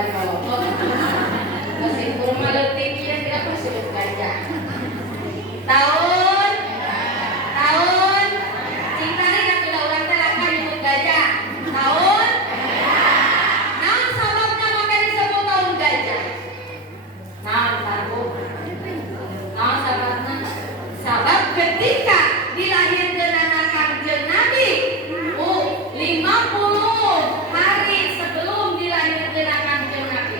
bari kolomot. Masih kurma leutik ya tidak paseueut gajah. Tahun cintari ka kuda urang teh laka nyebut gajah. Tahun naon sababna maka disebut tahun gajah? Naon tahu? Naon sababna? Sabab ketika dilahirkeun anak Kangjeng Nabi 50 hari sebelum dilahirkeun anak Kangjeng Nabi.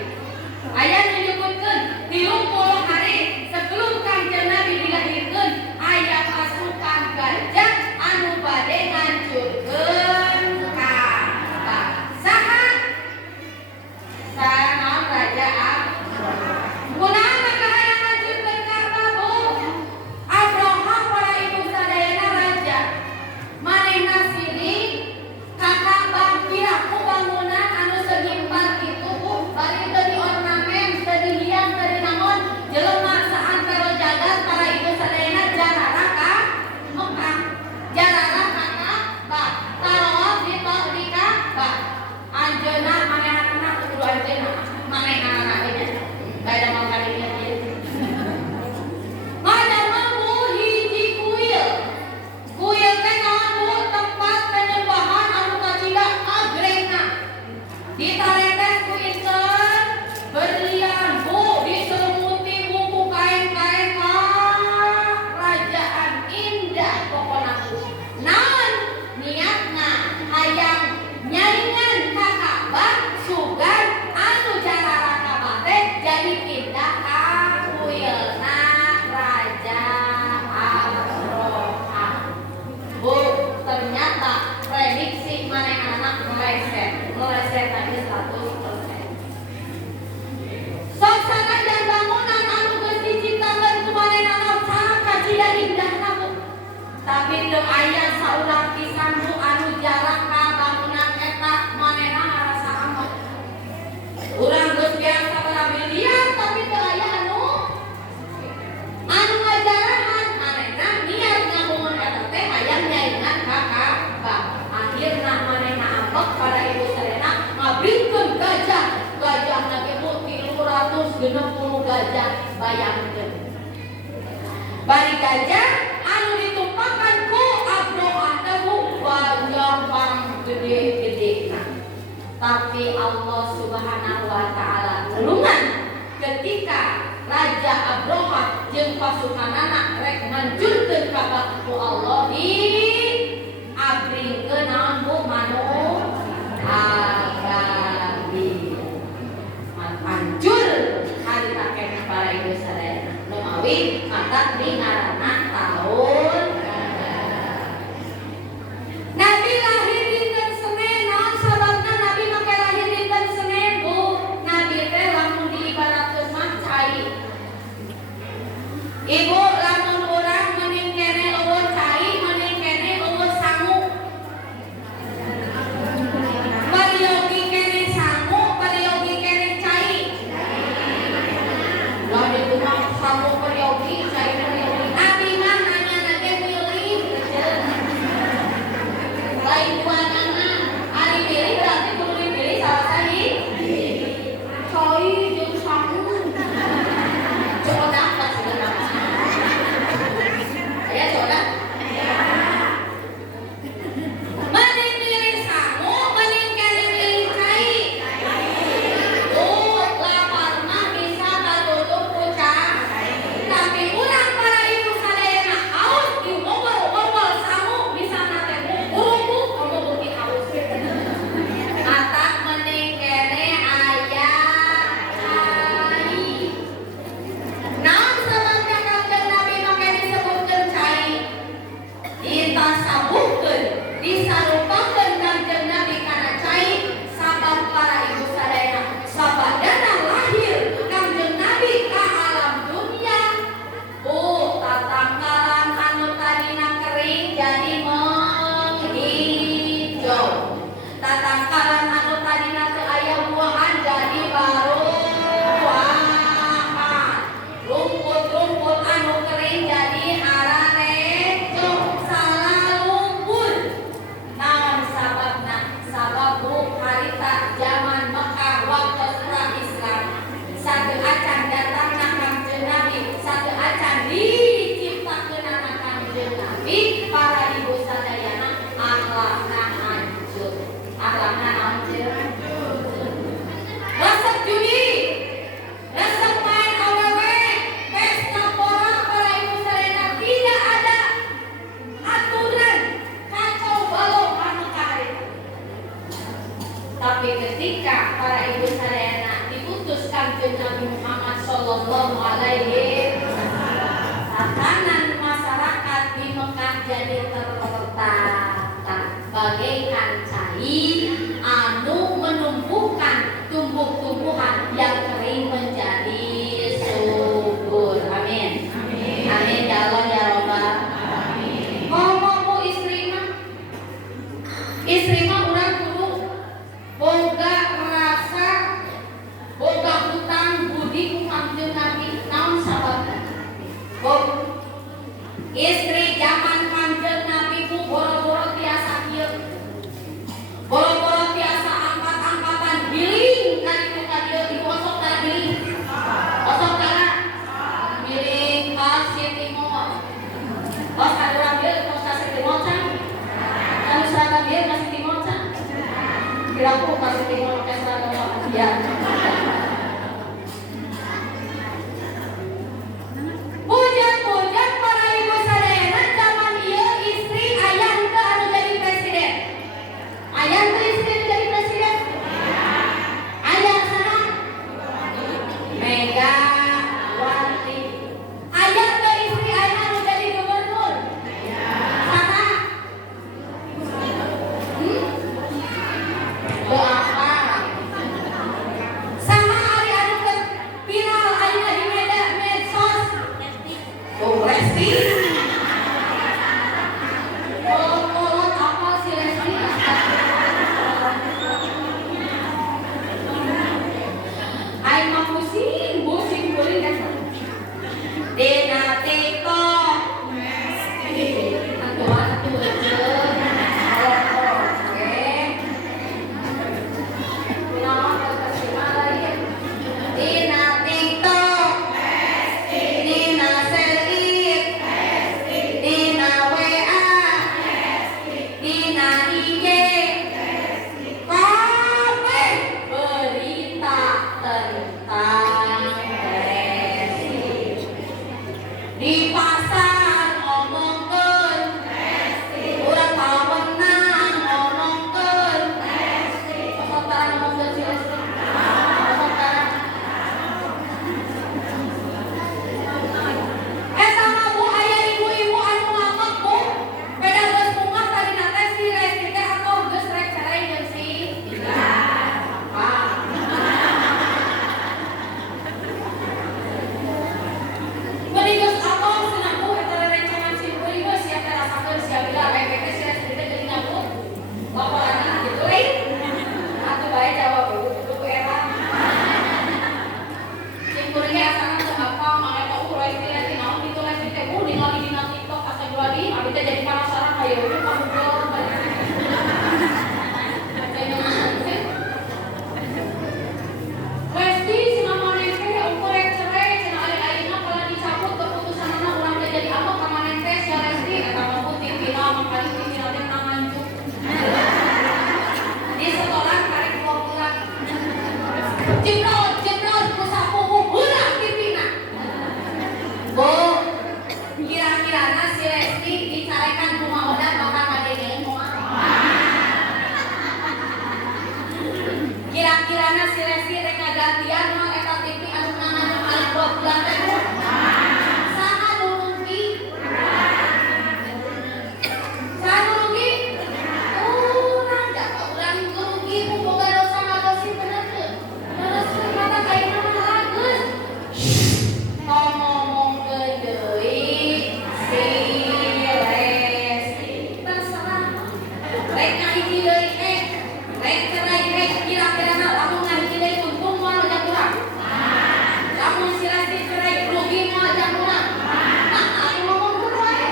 Aya nu nyebutkeun 30 hari sebelum Kangjeng Nabi dilahirkeun aya pasukan gajah anu bade ngancurkeun Ka'bah. Saha? Naon Raja kunaon maka hayang ngancurkeun Ka'bah, Bu? Abraha para ibu sadayana raja. Manehna siring ka Ka'bah piraku bangunan anu segi 4 kitu, Bu. Bari teu diornamen, teu dihias, teu dinaon. Jelema saantero jagat para ibu sadayana jarara ka Mekah. Jarara ka Ka'bah. Taroa di Ka'bah. Anjeunna manehna kudu anjeunna. Manehna we nya. Bae da mau kadinya ieu. Ngadamel Bu hiji kuil. Kuil teh naon Bu? Tempat penyembahan anu kacida agrena. Ditaretes ku inten berlian Bu, diselimuti buku kain-kain kerajaan indah pokona Bu. Naon niatna hayang nyaringan ka Ka'bah sugan anu jarara Ka'bah teh jadi pindah ka kuilna Raja Abraha. Bu, ternyata prediksi manehna meleset aja 100%. Sok sanajan bangunan anu geus diciptakeun ku manehna saha kacida indahna Bu. Tapi teu aya saulang pisan Bu anu jarak ka bangunan eta manehna ngarasa aman. Urang geus biasa barabilian tapi teu aya anu ngajarahan. Manehna niat ngabangun eta teh hayang nyaingan ka Ka'bah. Akhirna manehna ambek pada ibu sadayana ngabringkeun gajah. Gajahna ge Bu 360 gajah bayangkeun. Bari gajah anu ditumpakan ku Abraha teh Bu banyak pang gede-gedena. Tapi Allah Subhanahu wa taala nulungan ketika Raja Abraha jeung pasukanana rek ngancurkeun Ka'bah ku Allah di abringkeun naon Bu manu abadi. Hancur harita keneh para ibu sadayana. Nu mawi matak di ngaranna tahun Nabi lahir dinten Senin. Naon sababna Nabi make lahir dinten Senin Bu? Nabi teh lamun diibaratkeun mah cai. Ibu lamun urang meuning kene eueuh cai, meuning kene eueuh sangu. Tapi ketika para ibu sadayana diputuskan ke Nabi Muhammad sallallahu alaihi wasallam, tatanan masyarakat di Mekah jadi tertata bagaikan cai anu menumbuhkan tumbuh-tumbuhan yang kering menjadi subur. Amin. Amin ya Allah ya Rabbal. Ngomong istri mah urang kudu boga rasa boga hutang budi ku kanjeng Nabi. Naon sababna? Istri zaman kanjeng Nabi ku boro-boro tiasa kieu. Boro-boro tiasa angkat-angkatan giling ka ditu ka dieu di osok tara giling. Osok tara giling ka Siti Mo. Os urang dieu ka Siti Mo can. Anu seragam dieu ka Siti Mo can. Kira-kira ka Siti Mo pakai seragam ya. Pujan-pujan para ibu sadayana zaman ieu istri aya henteu anu jadi presiden. Aya henteu istri anu jadi presiden? Aya sana Megawati. Aya henteu istri aya anu jadi gubernur? Sana apa? Sama ari anu viral aya di medsos. Oh, Lesti. Kolot apa si Lesti? Ay mah pusing kuring dah. Dina TikTok. Atuh aja. Oke. Nah, kasih malai. Dina TikTok. Dina Selip. Dina WA. Dina IG. Kabeh berita tentang Lesti. Di pasar ngomongkeun Lesti. Urang pawenang ngomongkeun Lesti. Osok tara ngomongkeun si Lesti. Osok tara. Eta mah Bu aya ibu-ibu anu ngambek Bu. Beda geus bunga tadi nate si Lesti teh atoh geus rek cerai jeung si Apa? Beri geus atoh cenah Bu eta rerencangan si beri geus sia teh rasakeun sia bila rek si Lesti teh geuning Bu. Laporan gitu euy. Atuh bae jawab Bu era. Sing kuring ge asana teu hafal mangga tahu Lesti naon kitu Lesti teh Bu ningali dina TikTok astagfirullahaladzim abi teh jadi penasaran hayu we pamugal. Lesti cenah maneh teh ukur rek cerai cenah ari-arina kalau dicabut keputusanna urang teh jadi apa ka maneh teh sia Lesti eta mah ku TV-na mangkali TV-na teh menang nganjuk. Di setoran karek 2 bulan. Jebrol ku sapu heula TV-na. Bu, kira-kirana si Lesti dicarekan kumaha bakal ngadengeun moal. Kira-kirana si Lesti rek ngagantian moal eta TV anu nangan kali 2 bulan teh. Saha nu rugi? Saha nu rugi? Urang jatuh urang rugi ku boga dosa ngadosi bener teu? Bener teu mata kaina mah lageus. Ngomongkeun deui si Lesti. Terserah. Rek ngahiji deui rek cerai rek kira-kirana lamun ngahiji deui untung moal jeung urang. Lamun si Lesti cerai rugi moal jeung urang. Nah, anu ngomongkeun wae.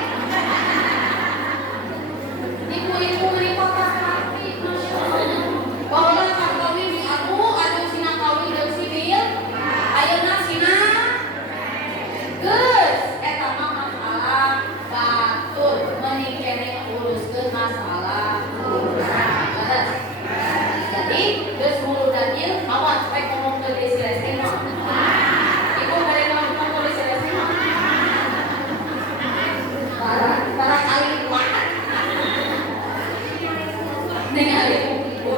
Ibu-ibu di kota Serapi, Masya Allah. Bahwa kan kawin di aduh sina kawin jeung si Bil. Ayeuna sina geus eta mah masalah batur mending keneh uruskeun masalah urusan. Beres. Jadi geus muludan ieu awas rek ngomongkeun deui si Lesti mah. Ibu bade ngomongkeun deui si Lesti mah. Para kali kuat. Ningali ibu.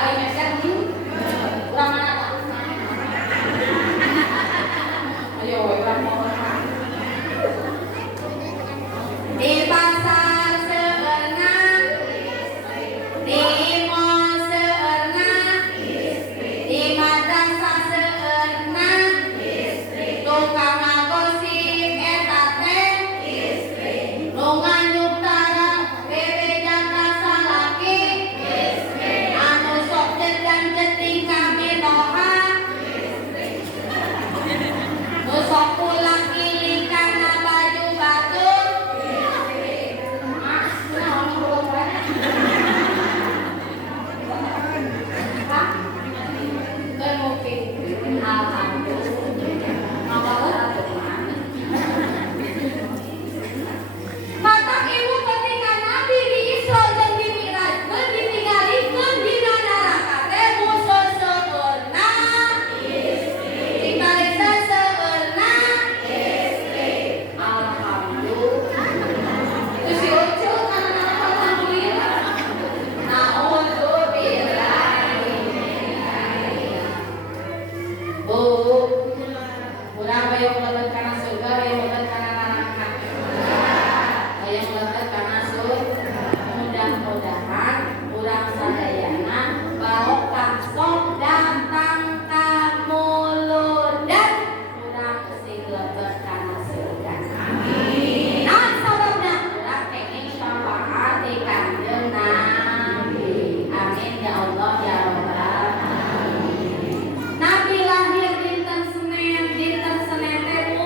Ayo meser urang mana Pak? Ayo urang mau di pasar seueurna, di mall seueurna, di madrasah seueurna, tukang ngagosip eta teh nu nganyuktara bebejana salaki, anu sok jedang-jeding kami doa, nu sok pulang iling kana baju batuk. Mata ibu ketika Nabi di Isra jeung di Mi'rajkeun ditinggalikeun dina neraka teh musuh seueurna tinggali seueurna alhamdulillah. Itu si Ucul karena alhamdulillah. Naudzubillah. Bu, urang bayang lebet kana surga, bayang lebet kana neraka. Bayang lebet kana surga. Mudah-mudahan urang sadayana barokah sok datang ka muludan urang sing lebet kana surga. Amin. Naon sababna? Urang kenging syafaat di Kanjeng Nabi. Amin ya Allah ya Rabbal alamin. Nabi lahir dinten Senin teh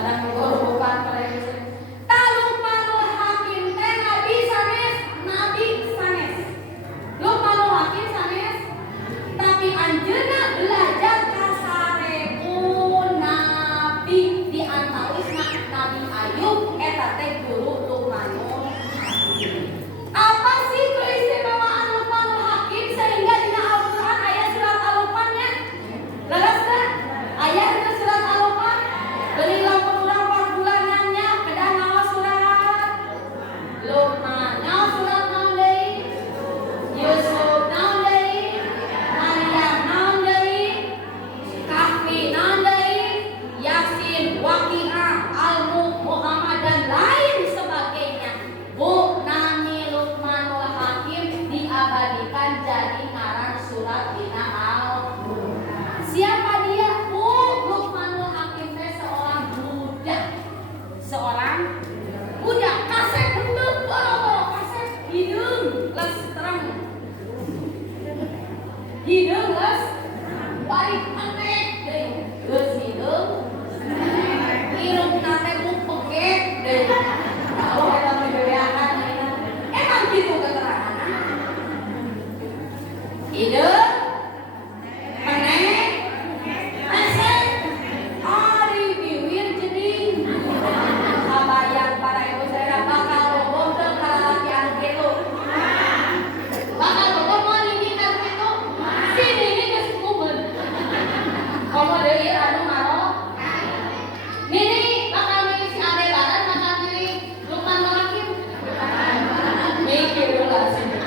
kadang ngorobokan para ibu. Talukmanul Hakim teh nabi sanes, Lukmanul Hakim sanes, tapi anjeunna belajar ka sarebu nabi di antawisna Nabi Ayub eta teh guru Lukmanul Hakim. Apa sih keistimewaan Lukmanul Hakim sehingga di Al-Qur'an ayat surat Al-Luqmannya? Leres kan? Ayat itu surat Al-Luqman. Beli lampun urang 4 bulanannya kedah naon surat Luqman. Naon surat naon deui? Yusuf naon deui? Maryam naon deui? Kahfi naon deui? Yasin, Waqiah, Al-Mulk, Muhammad dan lain sebagainya. Bu, nami Lukmanul Hakim diabadikan jadi ngaran surat dina Al-Qur'an. Siapa dia? Bu, Lukmanul Hakim teh seorang budak kasep hendeuh boro-boro kasep hideung les terang. Hideung les balik angek deui. Geus hideung irungna teh bupegek deui. Kalau eta membebeakan emang gitu keterangan. Hideung meneh esek ari biwir jeding. Kabayang para ibu saya bakal bohong teu ka lalaki anu kitu. Bakal bohong moal ini anu kitu. Sini ini geus kubeun. Komo deui anu ngaro. Nini bakal milih si Aldebaran, bakal milih Lukmanul Hakim. Mikir ulah sini.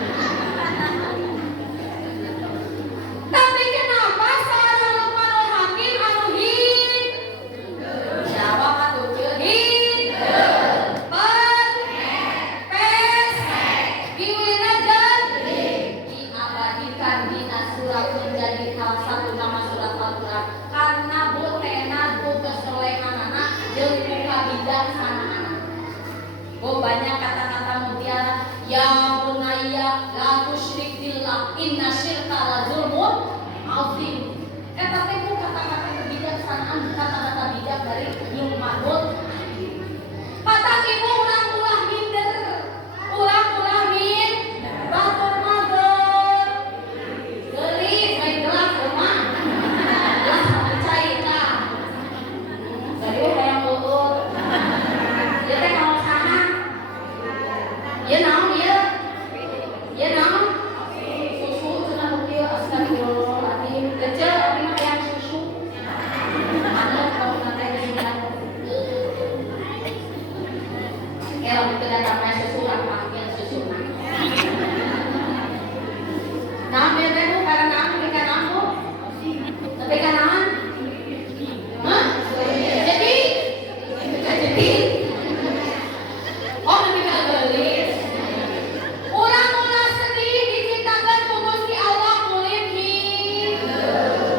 Tapi kenapa seorang Lukmanul Hakim anu jawab atuh ceuk diabadikan dina surat menjadi salah satu nama surat Al-Qur'an karena botena ku kesolehanana jeung ku kabijaksanaan. Banyak kata-kata mutiara, ya bunayya la tusyrik billah inna syirka la zulmun azim. Eta teh ku kata-kata kebijaksanaan, kata-kata bijak dari Lukmanul Hakim. Patang ibu urang ulah minder, urang ulah min batur mager. Geulis bae gelas rumah. Gelas percaya tah. Garieu hayang leueur. Ieu teh naon sana? Ieu naon ieu? Ieu naon? Susu cenah kieu astagfirullahaladzim. Kecil abi mah hayang susu. Manut kalau nanti dibilang. Kalau kita datangnya susu orang panggil susu. Nah, bebek bu karena naon berikan aku. Tapi kan naon? Hah? Jadi. Oh, berikan gelis. Ulang-ulang sedih diciptakan ku Gusti Allah kulit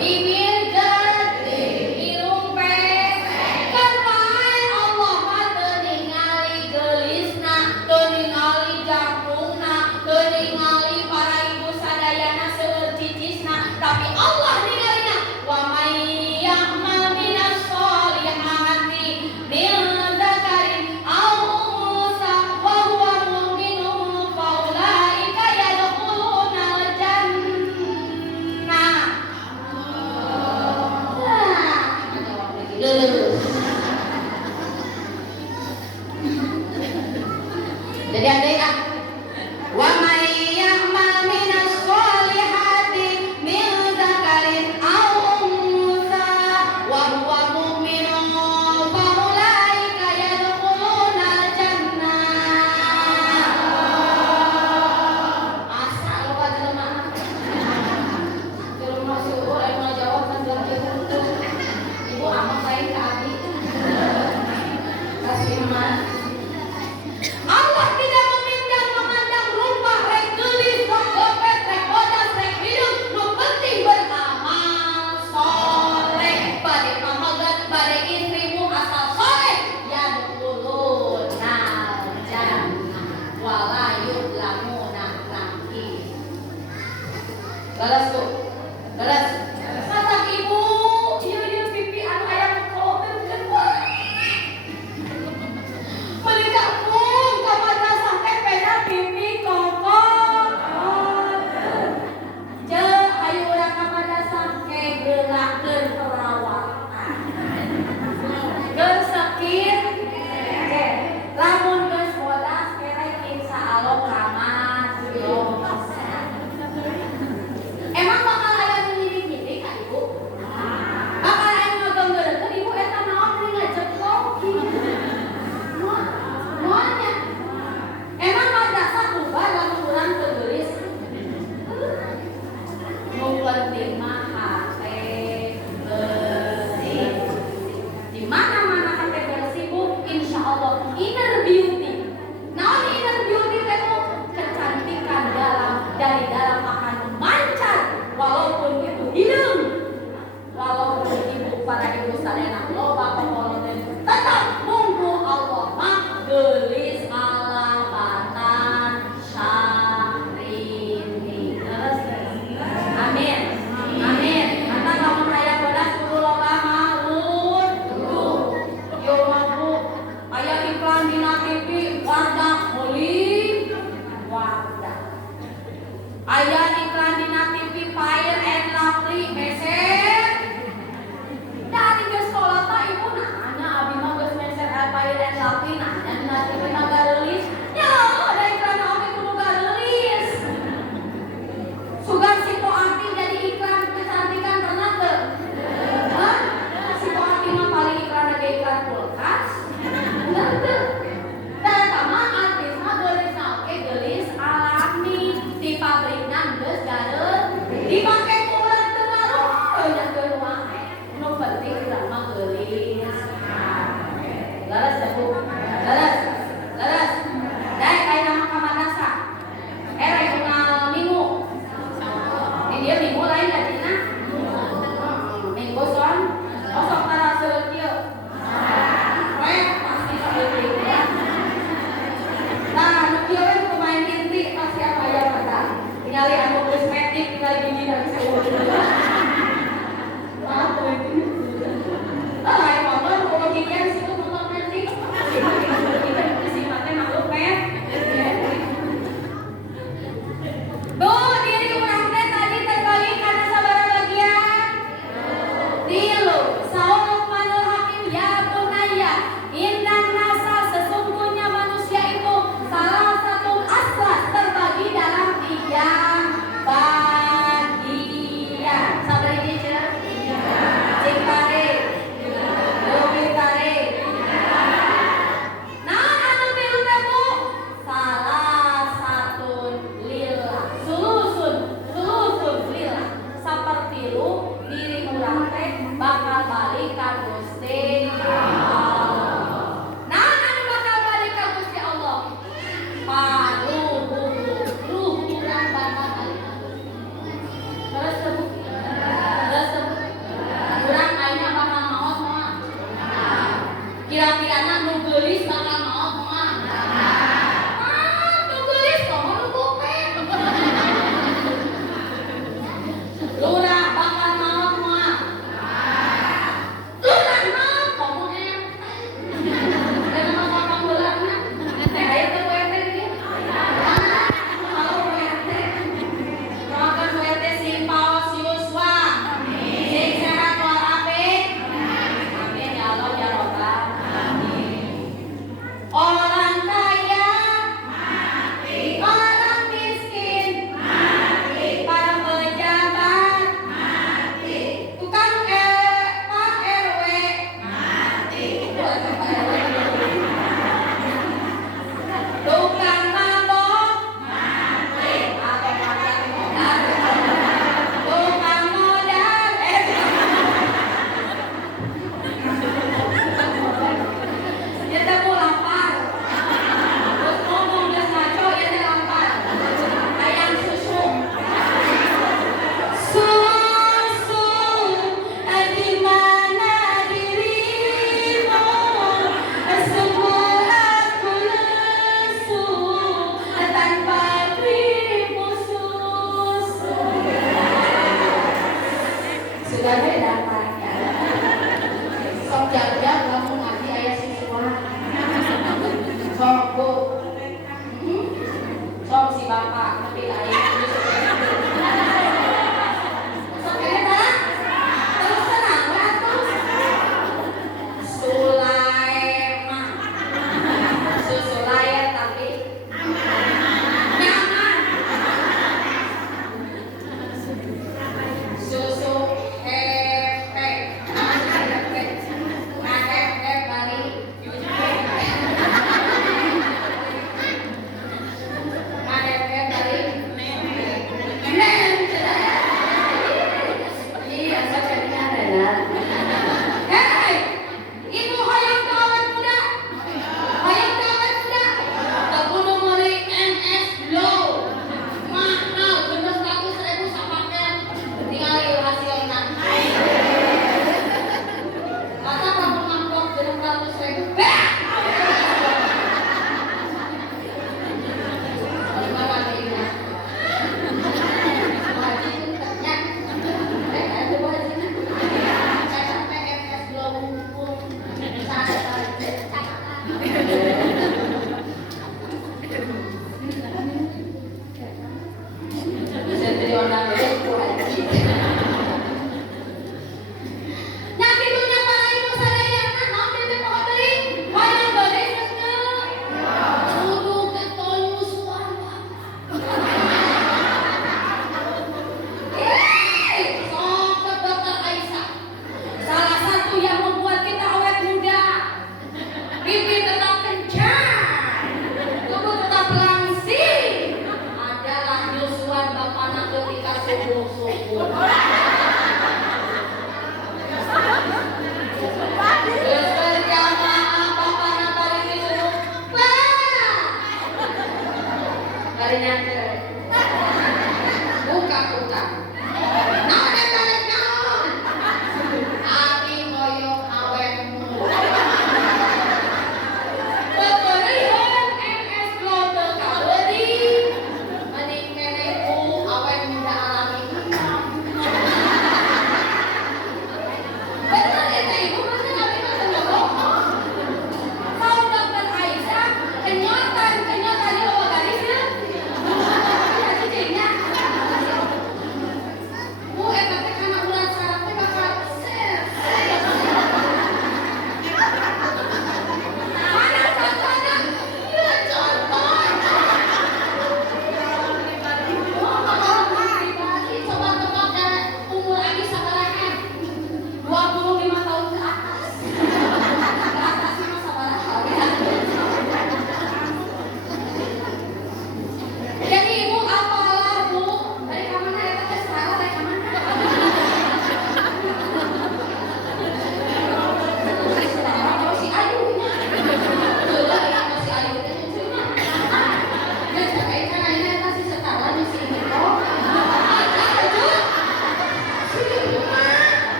bibir gede, irung pesek. Kan pae Allah mah teu ningali geulisna, teu ningali jangkungna, teu ningali para ibu sadayana seueur cicisna, tapi Allah ningalina wa may ya'mal minas solihati min dzakarin aw unsa wa huwa mu'minun fa ulaika yadkhulunal jannah. Jadi ada ya. Wa may ya'mal minas solihati min dzakarin aw unsa wa huwa mu'minun fa ulaika yadkhulunal jannah. Asal lupa jelema. Jelema syukur anu jawab kan jelema itu. Ibu amang lain ka abi. Kasih mah. Allah tidak memandang rupa, rek geulis, rek dompet, rek bodas, rek hidup. Nu penting beramal soleh. Bade pamagat, bade istrimu asal soleh. Yadkhulunal jannah wala yudlamuna naqi. Balas tuh, balas. Kata ibu, ieu pipi anu aya koloteukeun. Ieu minggu lain ka dina. Minggu son kosong tara seueur kieu. Pasti seueur ya. Nah, nu kieu we pemain inti pasti apa ya mata. Ningali anu geus metik, ningali gini da bisa urut. Apa itu? Ai motor kalau kieu situ motor metik. Kita si mate makhluk Tuh, diri urang teh tadi terbagi karena sabaraha bagian? 3. Saur Luqmanul Hakim, ya bunayya, innan nasa sesungguhnya manusia itu salah satu aslas terbagi dalam 3 bagian.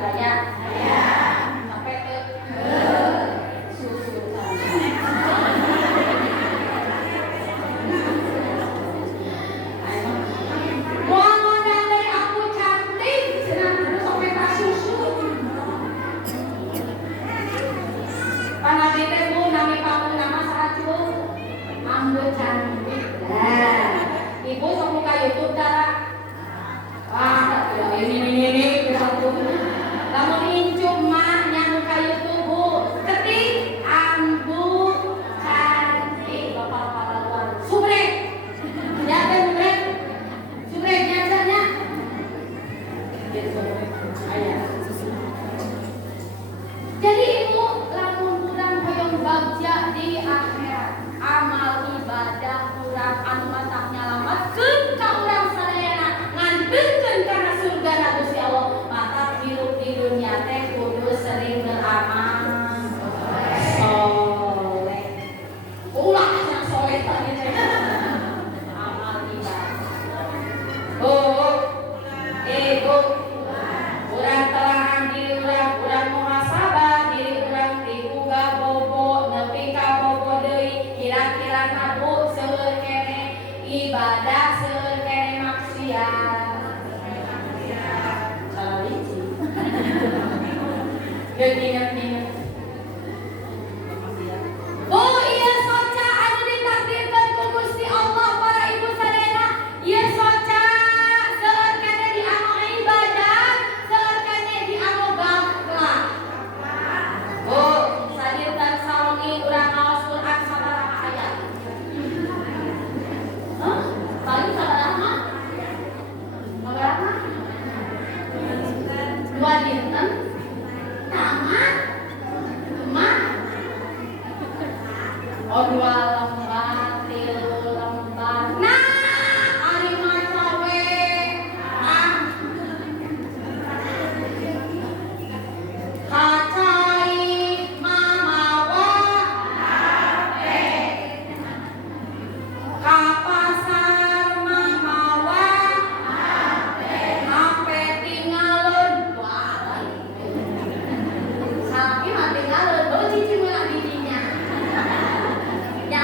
Adanya? Sampai ke susu. Mau ngundang dari aku cantik, senang terus sampai ke susu. Panabite bu, nami kamu nama satu, ambil cantik. Nah, ibu sok buka YouTube darah. Wah, ini satu. Lamun incuk mah nyang ka YouTube bu, ketik ambu cantik bapak pahlawan. Subrek, ya teh subrek, subrek nyatanya. Jadi ibu lamun kurang hoyong bagja di akhirat, amal ibadah kurang anu matak nyalamatkeun ka urang sadayana nganteukeun kana surga na Gusti Allah. Maka hirup di dunia teh kudu sering beramal soleh. Ulah yang soleh tadi teh. Amal ibadah. Oh, ibu urang telahan diri urang muhasabah diri urang dibuka bobo nepi ka bobo deui kira-kira nabu seueur kene ibadah seueur kene maksiat. Salah hiji. Geus inget-inget. Oh iya soca anu ditakdirkeun ku Gusti Allah para ibu sadayana. Ieu soca seueur kene di anu ibadah, seueur kene di anu gaflah. Oh, sadirkan sawangi urang ngaos Quran sabaraha ayat? Hah? Paling sabaraha? Sabaraha? Dua dinten? Tamat? Emah? Oh, dua lembar, tilu lembar. Nah, ari maca we. Kacai mamawa hape, ka pasar mamawa hape tinggalin. Wah, sapi mah tinggalin, cicing mah didinya. Ya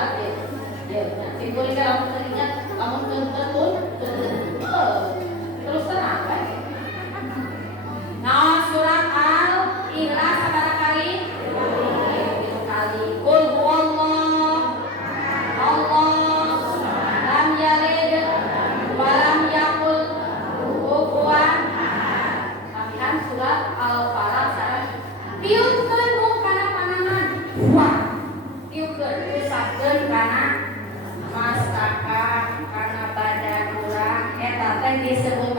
surat ya. Ya, simpul kalau teringat kamu tentu terus terang kan? Nah, surat Al-Ikhlas sabaraha kali? Kali. Qul huwallah. Allah lam yalid wa lam yakul kufuwan ahad. Kamihan surat Al-Falaq sareng tiupkeun nu kana panangan. Wah. Tiupkeun pusatkeun kana masakan kana badan urang eta teh disebut